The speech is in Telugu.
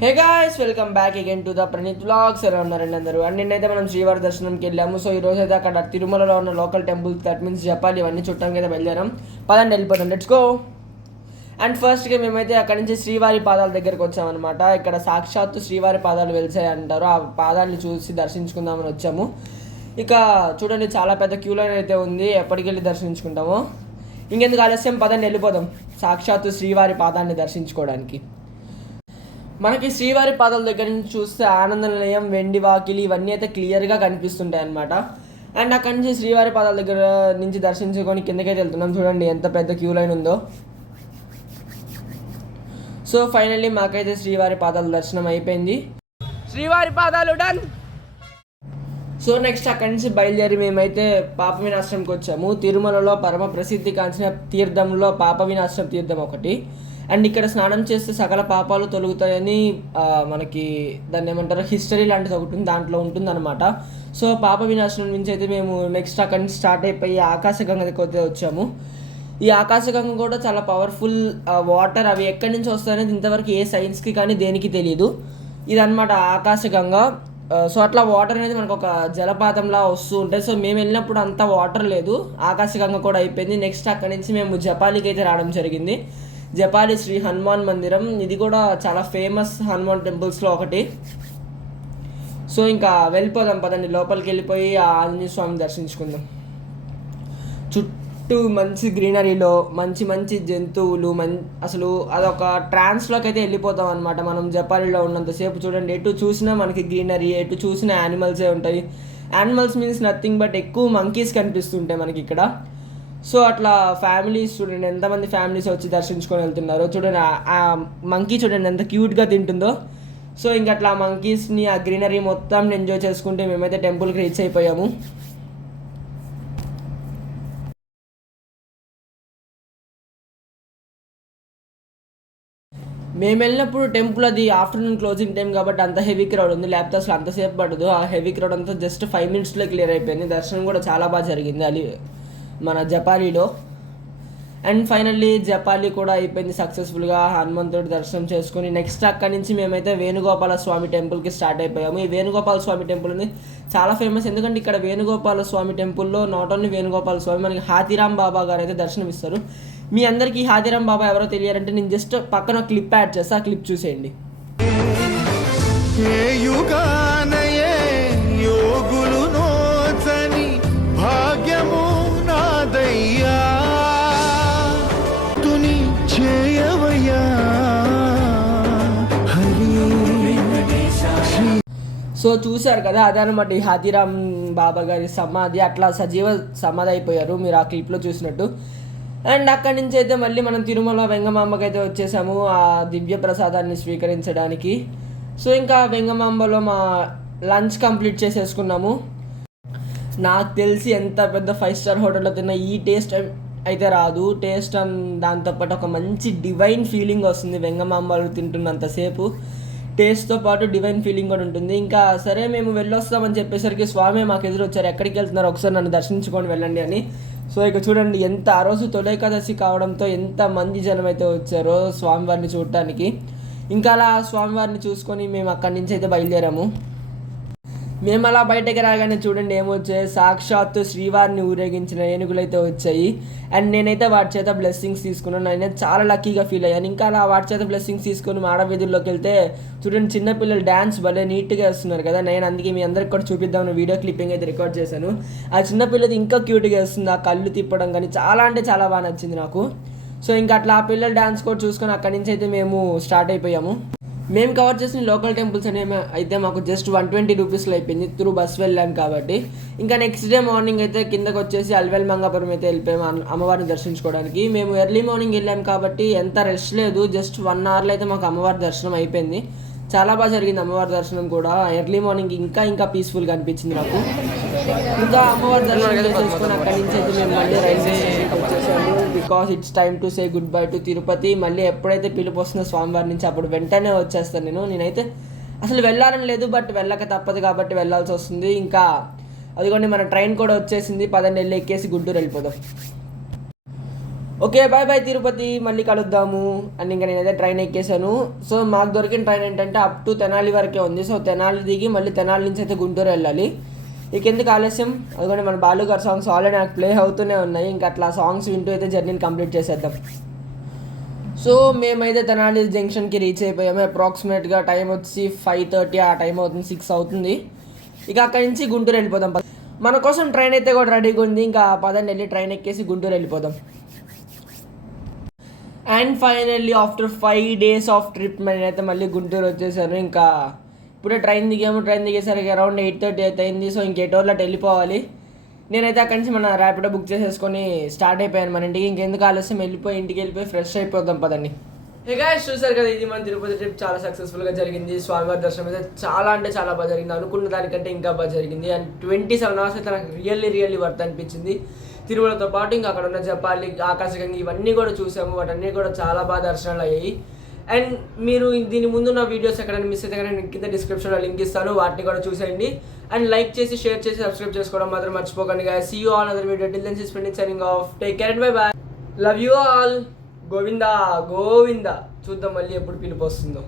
Hey guys, welcome back again to the Praneeth vlogs. ఎలా ఉన్నారండి అందరూ? అండ్ నిన్నైతే మనం శ్రీవారి దర్శనంకి వెళ్ళాము. సో ఈ రోజు అయితే అక్కడ తిరుమలలో ఉన్న local temples, that means Japali, ఇవన్నీ చుట్టానికి అయితే బయలుదేరాం. పదండి వెళ్ళిపోతాం, లెట్స్ గో. అండ్ ఫస్ట్గా మేమైతే అక్కడి నుంచి శ్రీవారి పాదాల దగ్గరికి వచ్చామన్నమాట. ఇక్కడ సాక్షాత్తు శ్రీవారి పాదాలు వెలిసాయి అంటారు. ఆ పాదాలను చూసి దర్శించుకుందామని వచ్చాము. ఇక చూడండి, చాలా పెద్ద క్యూ లైన్ అయితే ఉంది. ఎప్పటికి వెళ్ళి దర్శించుకుంటామో. ఇంకెందుకు ఆలస్యం, పదండి వెళ్ళిపోదాం సాక్షాత్తు శ్రీవారి పాదాన్ని దర్శించుకోవడానికి. మనకి శ్రీవారి పాదాల దగ్గర నుంచి చూస్తే ఆనంద నిలయం, వెండి వాకిలి, ఇవన్నీ అయితే క్లియర్గా కనిపిస్తుంటాయి అనమాట. అండ్ అక్కడి నుంచి శ్రీవారి పాదాల దగ్గర నుంచి దర్శించుకొని కిందకైతే వెళ్తున్నాం. చూడండి ఎంత పెద్ద క్యూ లైన్ ఉందో. సో ఫైనల్లీ మాకైతే శ్రీవారి పాదాల దర్శనం అయిపోయింది. శ్రీవారి పాదాలు డన్. సో నెక్స్ట్ అక్కడి నుంచి బయలుదేరి మేమైతే పాప వినాశ్రమంకి వచ్చాము. తిరుమలలో పరమ ప్రసిద్ధి కాంచిన తీర్థంలో పాప వినాశ్రమ తీర్థం ఒకటి. అండ్ ఇక్కడ స్నానం చేస్తే సకల పాపాలు తొలుగుతాయని మనకి దాన్ని ఏమంటారు, హిస్టరీ లాంటిది ఒకటి ఉంది, దాంట్లో ఉంటుందన్నమాట. సో పాప వినాశనం నుంచి అయితే మేము నెక్స్ట్ అక్కడి నుంచి స్టార్ట్ అయిపోయి ఆకాశగంగ దగ్గర వచ్చాము. ఈ ఆకాశగంగ కూడా చాలా పవర్ఫుల్ వాటర్. అవి ఎక్కడి నుంచి వస్తాయనేది ఇంతవరకు ఏ సైన్స్కి కానీ దేనికి తెలియదు. ఇదన్నమాట ఆకాశగంగ. సో అట్లా వాటర్ అనేది మనకు ఒక జలపాతంలా వస్తూ ఉంటాయి. సో మేము వెళ్ళినప్పుడు అంతా వాటర్ లేదు, ఆకాశగంగ కూడా అయిపోయింది. నెక్స్ట్ అక్కడి నుంచి మేము జపాలికి అయితే రావడం జరిగింది. జపాలి శ్రీ హనుమాన్ మందిరం, ఇది కూడా చాలా ఫేమస్ హనుమాన్ టెంపుల్స్లో ఒకటి. సో ఇంకా వెళ్ళిపోదాం పదండి, లోపలికి వెళ్ళిపోయి ఆ ఆంజనేయ స్వామిని దర్శించుకుందాం. చుట్టూ మంచి గ్రీనరీలో మంచి మంచి జంతువులు, అసలు అదొక ట్రాన్స్లోకి అయితే వెళ్ళిపోతాం అనమాట మనం జపాలిలో ఉన్నంతసేపు. చూడండి, ఎటు చూసినా మనకి గ్రీనరీ, ఎటు చూసినా యానిమల్సే ఉంటాయి. యానిమల్స్ మీన్స్ నథింగ్ బట్ ఎక్కువ మంకీస్ కనిపిస్తుంటాయి మనకి ఇక్కడ. సో అట్లా ఫ్యామిలీస్ చూడండి, ఎంతమంది ఫ్యామిలీస్ వచ్చి దర్శించుకొని వెళ్తున్నారో. చూడండి ఆ మంకీ చూడండి ఎంత క్యూట్గా తింటుందో. సో ఇంక అట్లా మంకీస్ని, ఆ గ్రీనరీ మొత్తం ఎంజాయ్ చేసుకుంటే మేమైతే టెంపుల్కి రీచ్ అయిపోయాము. మేము వెళ్ళినప్పుడు టెంపుల్ అది ఆఫ్టర్నూన్ క్లోజింగ్ టైం కాబట్టి అంత హెవీ క్రౌడ్ ఉంది, లేకపోతే అసలు అంతసేపు పడదు. ఆ హెవీ క్రౌడ్ అంతా జస్ట్ 5 minutesలో క్లియర్ అయిపోయింది. దర్శనం కూడా చాలా బాగా జరిగింది అది మన జపాలిలో. అండ్ ఫైనల్లీ జపాలి కూడా అయిపోయింది సక్సెస్ఫుల్గా. హనుమంతుడి దర్శనం చేసుకుని నెక్స్ట్ అక్కడి నుంచి మేమైతే వేణుగోపాల స్వామి టెంపుల్కి స్టార్ట్ అయిపోయాము. ఈ వేణుగోపాల స్వామి టెంపుల్ ఉంది చాలా ఫేమస్, ఎందుకంటే ఇక్కడ వేణుగోపాల స్వామి టెంపుల్లో నాట్ ఓన్లీ వేణుగోపాల స్వామి, మనకి హాతీరామ్ బాబా గారు అయితే దర్శనం ఇస్తారు. మీ అందరికీ హాతీరామ్ బాబా ఎవరో తెలియాలంటే నేను జస్ట్ పక్కన క్లిప్ యాడ్ చేస్తా, ఆ క్లిప్ చూసేయండి. సో చూశారు కదా, అదే అనమాట ఈ హాతీరామ్ బాబా గారి సమాధి. అట్లా సజీవ సమాధి అయిపోయారు మీరు ఆ క్లిప్లో చూసినట్టు. అండ్ అక్కడి నుంచి అయితే మళ్ళీ మనం తిరుమల వెంగమాంబకి అయితే వచ్చేసాము ఆ దివ్య ప్రసాదాన్ని స్వీకరించడానికి. సో ఇంకా వెంగమాంబలో మా లంచ్ కంప్లీట్ చేసేసుకున్నాము. నాకు తెలిసి ఎంత పెద్ద 5-star హోటల్లో తిన్న ఈ టేస్ట్ అయితే రాదు. టేస్ట్ అండ్ దాంతోపాటు ఒక మంచి డివైన్ ఫీలింగ్ వస్తుంది వెంగమాంబలో తింటున్నంతసేపు. టేస్ట్తో పాటు డివైన్ ఫీలింగ్ కూడా ఉంటుంది. ఇంకా సరే మేము వెళ్ళొస్తామని చెప్పేసరికి స్వామి మాకు ఎదురు వచ్చారు, ఎక్కడికి వెళ్తున్నారు ఒకసారి నన్ను దర్శించుకొని వెళ్ళండి అని. సో ఇక చూడండి ఎంత ఆ రోజు తొలి ఏకాదశి కావడంతో ఎంత మంది జనం అయితే వచ్చారో స్వామివారిని చూడటానికి. ఇంకా అలా స్వామివారిని చూసుకొని మేము అక్కడి నుంచి అయితే బయలుదేరాము. మేము అలా బయటకి రాగానే చూడండి ఏమొచ్చాయి, సాక్షాత్తు శ్రీవారిని ఊరేగించిన ఏనుగులు అయితే వచ్చాయి. అండ్ నేనైతే వాటి చేత బ్లెస్సింగ్స్ తీసుకున్నాను. నేనైతే చాలా లక్కీగా ఫీల్ అయ్యాను. ఇంకా అలా వాటి చేత బ్లెస్సింగ్స్ తీసుకొని మాడ వీధుల్లోకి వెళ్తే చూడండి చిన్నపిల్లలు డ్యాన్స్ భలే నీట్గా వేస్తున్నారు కదా. నేను అందుకే మీ అందరికి కూడా చూపిద్దామని వీడియో క్లిప్పింగ్ అయితే రికార్డ్ చేశాను. ఆ చిన్నపిల్లది ఇంకా క్యూట్గా వేస్తుంది, ఆ కళ్ళు తిప్పడం కానీ చాలా అంటే చాలా బాగా నచ్చింది నాకు. సో ఇంకా అట్లా ఆ పిల్లల డ్యాన్స్ కూడా చూసుకొని అక్కడి నుంచి అయితే మేము స్టార్ట్ అయిపోయాము. మేము కవర్ చేసిన లోకల్ టెంపుల్స్ అనేవి అయితే మాకు జస్ట్ 120 రూపీస్లో అయిపోయింది, త్రూ బస్ వెళ్ళాం కాబట్టి. ఇంకా నెక్స్ట్ డే మార్నింగ్ అయితే కిందకు వచ్చేసి అల్వేల్ మంగాపురం అయితే వెళ్ళిపోయాము అమ్మవారిని దర్శించుకోవడానికి. మేము ఎర్లీ మార్నింగ్ వెళ్ళాం కాబట్టి ఎంత రష్ లేదు, జస్ట్ 1 hourలో అయితే మాకు అమ్మవారి దర్శనం అయిపోయింది. చాలా బాగా జరిగింది అమ్మవారి దర్శనం కూడా. ఎర్లీ మార్నింగ్ ఇంకా పీస్ఫుల్గా అనిపించింది నాకు. ఇంకా అమ్మవారి దర్శనం చేసుకొని అక్కడి నుంచి అయితే మేము మళ్ళీ రైల్వే స్టేషన్కి వచ్చేసాము. Because it's time to say good bye to Tirupati. మళ్ళీ ఎప్పుడైతే పిలుపు వస్తుందో స్వామివారి నుంచి అప్పుడు వెంటనే వచ్చేస్తాను నేనైతే అసలు వెళ్ళాలని లేదు, బట్ వెళ్ళక తప్పదు కాబట్టి వెళ్ళాల్సి వస్తుంది. ఇంకా అదిగోండి మన ట్రైన్ కూడా వచ్చేసింది, పదండి వెళ్ళి ఎక్కేసి గుంటూరు వెళ్ళిపోదాం. ఓకే బాయ్ బాయ్ తిరుపతి, మళ్ళీ కలుద్దాము అని ఇంకా నేనైతే ట్రైన్ ఎక్కేసాను. సో మాకు దొరికిన ట్రైన్ ఏంటంటే అప్ టు తెనాలి వరకే ఉంది. సో తెనాలి దిగి మళ్ళీ తెనాలి నుంచి అయితే గుంటూరు వెళ్ళాలి. ఇక ఎందుకు ఆలస్యం, అదిగోండి మన బాలు గారి సాంగ్స్ ఆల్రెడీ నాకు ప్లే అవుతూనే ఉన్నాయి. ఇంకా అట్లా సాంగ్స్ వింటూ అయితే జర్నీని కంప్లీట్ చేసేద్దాం. సో మేమైతే తెనాలి జంక్షన్కి రీచ్ అయిపోయాము. అప్రాక్సిమేట్గా టైం వచ్చి 5:30 ఆ టైం అవుతుంది, 6 అవుతుంది. ఇక అక్కడి నుంచి గుంటూరు వెళ్ళిపోదాం. మన కోసం ట్రైన్ అయితే కూడా రెడీగా ఉంది. ఇంకా పదండి వెళ్ళి ట్రైన్ ఎక్కేసి గుంటూరు వెళ్ళిపోదాం. And finally after 5 days of trip నేనైతే మళ్ళీ గుంటూరు వచ్చేసాను. ఇంకా ఇప్పుడే ట్రైన్ దిగేసరికి అరౌండ్ 8:30 అయితే అయింది. సో ఇంకెటోర్లో వెళ్ళిపోవాలి. నేనైతే అక్కడి నుంచి మన ర్యాపిడో బుక్ చేసేసుకొని స్టార్ట్ అయిపోయాను మన ఇంటికి. ఇంకెందుకు ఆలస్యం, ఇంటికి వెళ్ళిపోయి ఫ్రెష్ అయిపోదాం పదండి. హే గైస్, చూసారు కదా, ఇది మన తిరుపతి ట్రిప్ చాలా సక్సెస్ఫుల్గా జరిగింది. స్వామివారి దర్శనం అయితే చాలా అంటే చాలా బాగా జరిగింది. అనుకున్న దానికంటే ఇంకా బాగా జరిగింది. అండ్ 27 hours అయితే నాకు రియల్లీ వర్త్ అనిపించింది. తిరుమలతో పాటు ఇంకా అక్కడ ఉన్న జపాలి, ఆకాశగంగి ఇవన్నీ కూడా చూసాము. వాటన్నీ కూడా చాలా బాగా దర్శనాలు అయ్యాయి. అండ్ మీరు దీని ముందు నా వీడియోస్ ఎక్కడైనా మిస్ అయితే కానీ నేను కింద డిస్క్రిప్షన్లో లింక్ ఇస్తాను, వాటిని కూడా చూసేయండి. అండ్ లైక్ చేసి, షేర్ చేసి, సబ్స్క్రైబ్ చేసుకోవడం మాత్రం మర్చిపోకండి guys. See you all another video. Till then, signing off. Take care and bye bye. Love you all. Govinda చూద్దాం మళ్ళీ ఎప్పుడు పిలుపు వస్తుందో.